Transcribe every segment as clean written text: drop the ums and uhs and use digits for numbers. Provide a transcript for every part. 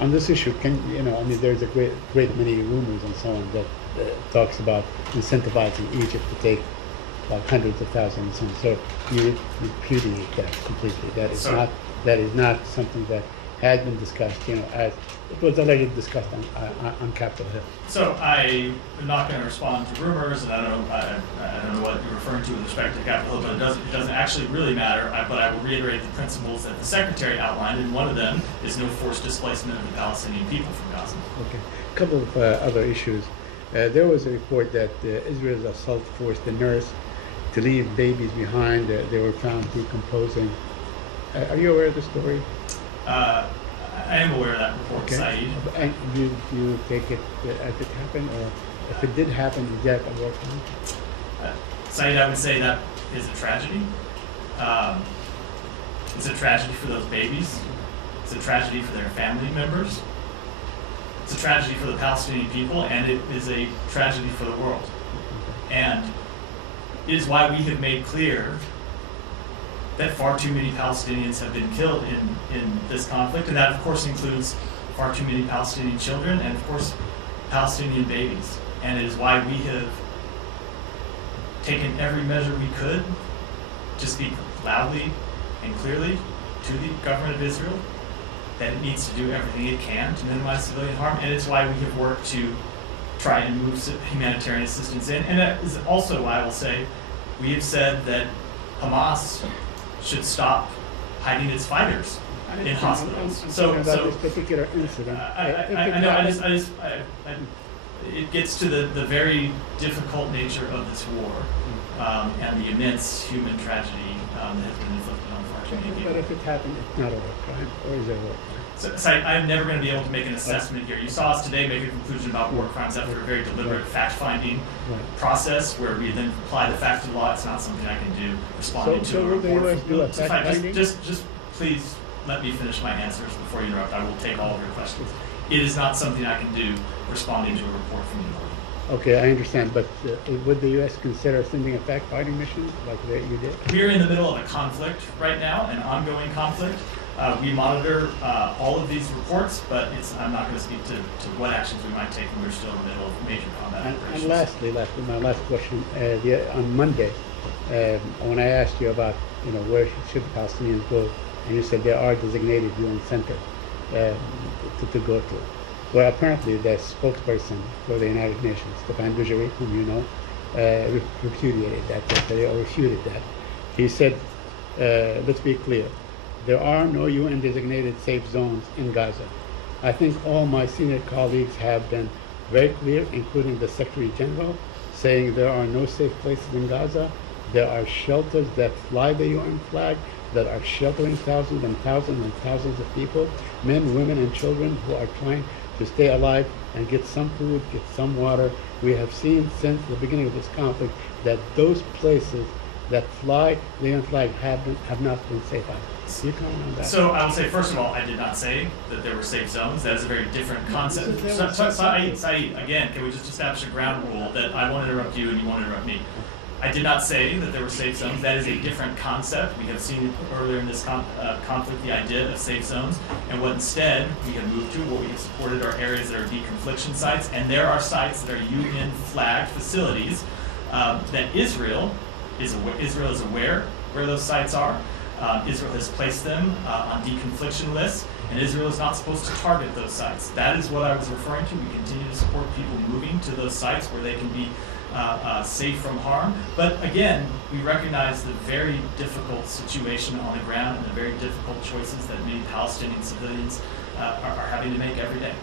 On this issue, there's a great many rumors and so on that talks about incentivizing Egypt to take like hundreds of thousands, and so you repudiate that completely. That is not something that has been discussed, as it was already discussed on Capitol Hill. So I'm not going to respond to rumors, and I don't know what you're referring to with respect to Capitol Hill, but it doesn't actually really matter. But I will reiterate the principles that the Secretary outlined, and one of them is no forced displacement of the Palestinian people from Gaza. Okay. A couple of other issues. There was a report that Israel's assault forced the nurse to leave babies behind. They were found decomposing. Are you aware of the story? I am aware of that report, okay. Saeed. And you take it as it happened, or if it did happen, is that a war crime? Saeed, I would say that is a tragedy. It's a tragedy for those babies. It's a tragedy for their family members. It's a tragedy for the Palestinian people, and it is a tragedy for the world. And it is why we have made clear that far too many Palestinians have been killed in this conflict, and that of course includes far too many Palestinian children and of course Palestinian babies. And it is why we have taken every measure we could to speak loudly and clearly to the government of Israel that it needs to do everything it can to minimize civilian harm, and it's why we have worked to try and move humanitarian assistance in. And that is also why I will say we have said that Hamas should stop hiding its fighters in hospitals. So this particular incident. It gets to the very difficult nature of this war and the immense human tragedy that has been inflicted on far too many people. But if it happened, it's not a war crime, or is it a war crime? So I'm never going to be able to make an assessment here. You saw us today make a conclusion about war crimes after a very deliberate fact-finding process where we then apply the facts to the law. It's not something I can do responding to a report. So will the U.S. do a fact-finding? Just please let me finish my answers before you interrupt. I will take all of your questions. It is not something I can do responding to a report from the North. Okay, I understand, but would the U.S. consider sending a fact-finding mission like you did? We're in the middle of a conflict right now, an ongoing conflict. We monitor all of these reports, but I'm not going to speak to what actions we might take when we're still in the middle of major combat operations. And lastly, my last question, on Monday, when I asked you about where should the Palestinians go, and you said there are designated UN centers to go to. Well, apparently the spokesperson for the United Nations, Stefan Dujarric, whom you know, repudiated that, or refuted that. He said, let's be clear, there are no UN designated safe zones in Gaza. I think all my senior colleagues have been very clear, including the Secretary General, saying there are no safe places in Gaza. There are shelters that fly the UN flag, that are sheltering thousands and thousands and thousands of people, men, women, and children who are trying to stay alive and get some food, get some water. We have seen since the beginning of this conflict that those places that fly the UN flag have not been safe. You comment on that? So I will say, first of all, I did not say that there were safe zones. That is a very different concept. Saeed, again, can we just establish a ground rule that I won't interrupt you and you won't interrupt me? I did not say that there were safe zones. That is a different concept. We have seen earlier in this conflict the idea of safe zones, and what instead we have moved to, what we have supported are areas that are deconfliction sites, and there are sites that are UN flagged facilities that Israel is aware where those sites are. Israel has placed them on deconfliction lists, and Israel is not supposed to target those sites. That is what I was referring to. We continue to support people moving to those sites where they can be safe from harm. But again, we recognize the very difficult situation on the ground and the very difficult choices that many Palestinian civilians are having to make every day.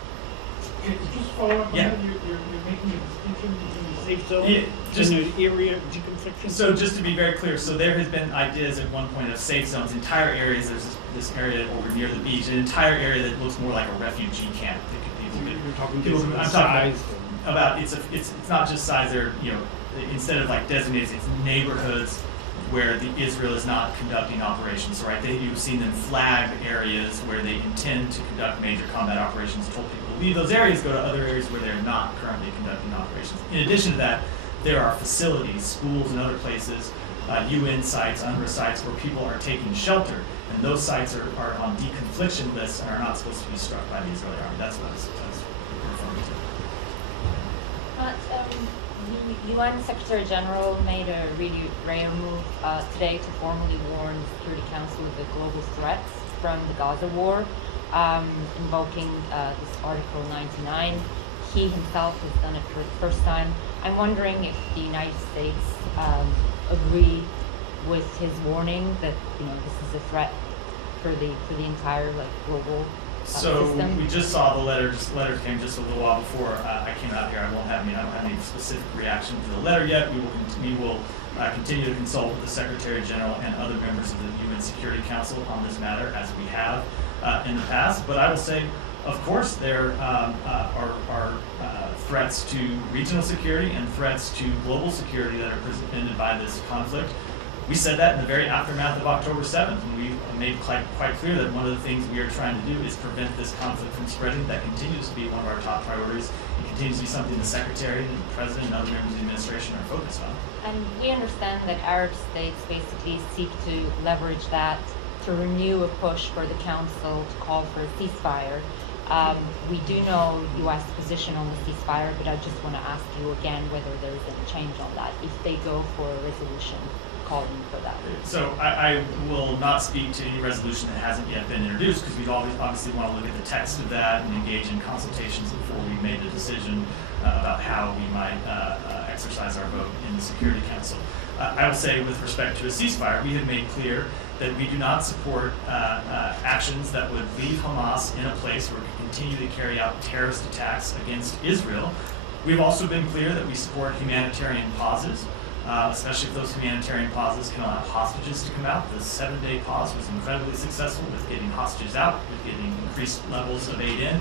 Just follow up on that. You're making a distinction between the safe zone and the area of deconfliction? So just to be very clear, so there has been ideas at one point of safe zones, entire areas. There's this area over near the beach, an entire area that looks more like a refugee camp. You're talking I'm talking about it's not just size. There, instead of like designated, it's neighborhoods where Israel is not conducting operations. Right? You've seen them flag areas where they intend to conduct major combat operations. Told people to leave those areas, go to other areas where they're not currently conducting operations. In addition to that, there are facilities, schools, and other places, UN sites, UNRWA sites, where people are taking shelter. and those sites are on deconfliction lists and are not supposed to be struck by the Israeli army. That's what I was referring to. The UN Secretary General made a really rare move today to formally warn the Security Council of the global threats from the Gaza war, invoking this Article 99. He himself has done it for the first time. I'm wondering if the United States agree with his warning that this is a threat for the entire global system. We just saw the letter. The letter came just a little while before I came out here. I don't have any specific reaction to the letter yet. We will continue to consult with the Secretary General and other members of the UN Security Council on this matter, as we have in the past. But I will say, of course, there are threats to regional security and threats to global security that are presented by this conflict. We said that in the very aftermath of October 7th, and we made quite clear that one of the things we are trying to do is prevent this conflict from spreading. That continues to be one of our top priorities. It continues to be something the Secretary and the President and other members of the administration are focused on. And we understand that Arab states basically seek to leverage that to renew a push for the Council to call for a ceasefire. We do know U.S. position on the ceasefire, but I just want to ask you again whether there's any change on that, if they go for a resolution calling for that. So I will not speak to any resolution that hasn't yet been introduced, because we obviously want to look at the text of that and engage in consultations before we made a decision about how we might exercise our vote in the Security Council. I will say, with respect to a ceasefire, we have made clear that we do not support actions that would leave Hamas in a place where we continue to carry out terrorist attacks against Israel. We've also been clear that we support humanitarian pauses, especially if those humanitarian pauses can allow hostages to come out. The 7-day pause was incredibly successful with getting hostages out, with getting increased levels of aid in,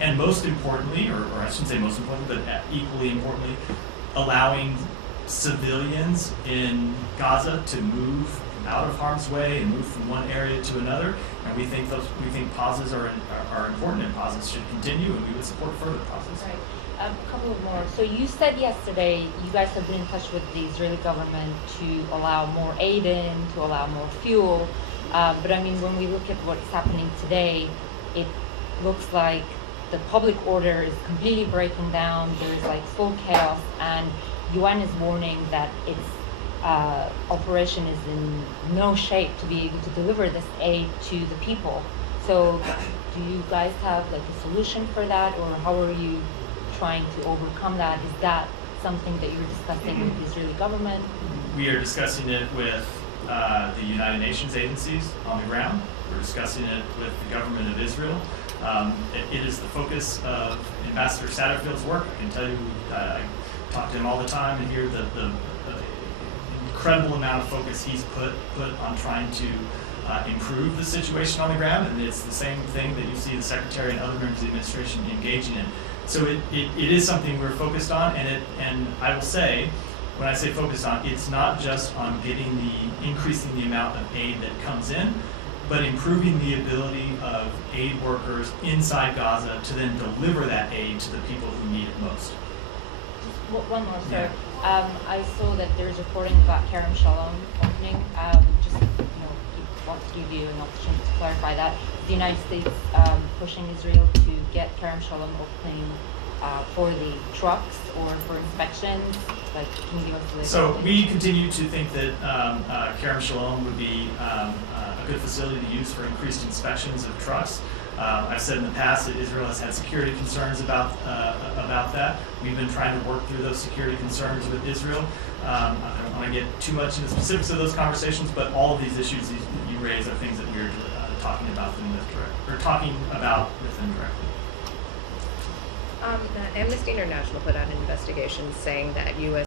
and most importantly, or I shouldn't say most importantly, but equally importantly, allowing civilians in Gaza to move out of harm's way and move from one area to another. And we think pauses are important, and pauses should continue, and we would support further pauses. Right. A couple of more. So you said yesterday you guys have been in touch with the Israeli government to allow more aid in, to allow more fuel. But I mean, when we look at what's happening today, it looks like the public order is completely breaking down. There's full chaos, and UN is warning that its operation is in no shape to be able to deliver this aid to the people. So do you guys have a solution for that, or how are you trying to overcome that? Is that something that you're discussing with the Israeli government? We are discussing it with the United Nations agencies on the ground. We're discussing it with the government of Israel. It is the focus of Ambassador Satterfield's work. I can tell you, I talk to him all the time and hear the incredible amount of focus he's put on trying to improve the situation on the ground, and it's the same thing that you see the Secretary and other members of the administration engaging in. So it is something we're focused on, and I will say, when I say focused on, it's not just on increasing the amount of aid that comes in, but improving the ability of aid workers inside Gaza to then deliver that aid to the people who need it most. One more, sir. Yeah. I saw that there's reporting about Kerem Shalom opening. Want to give you an opportunity to clarify that. The United States pushing Israel to get Kerem Shalom opening for the trucks or for inspections. Can you give us a little? So we continue to think that Kerem Shalom would be a good facility to use for increased inspections of trucks. I've said in the past that Israel has had security concerns about that. We've been trying to work through those security concerns with Israel. I don't want to get too much into the specifics of those conversations, but all of these issues that you raise are things that we're talking about with them directly. Amnesty International put out an investigation saying that U.S.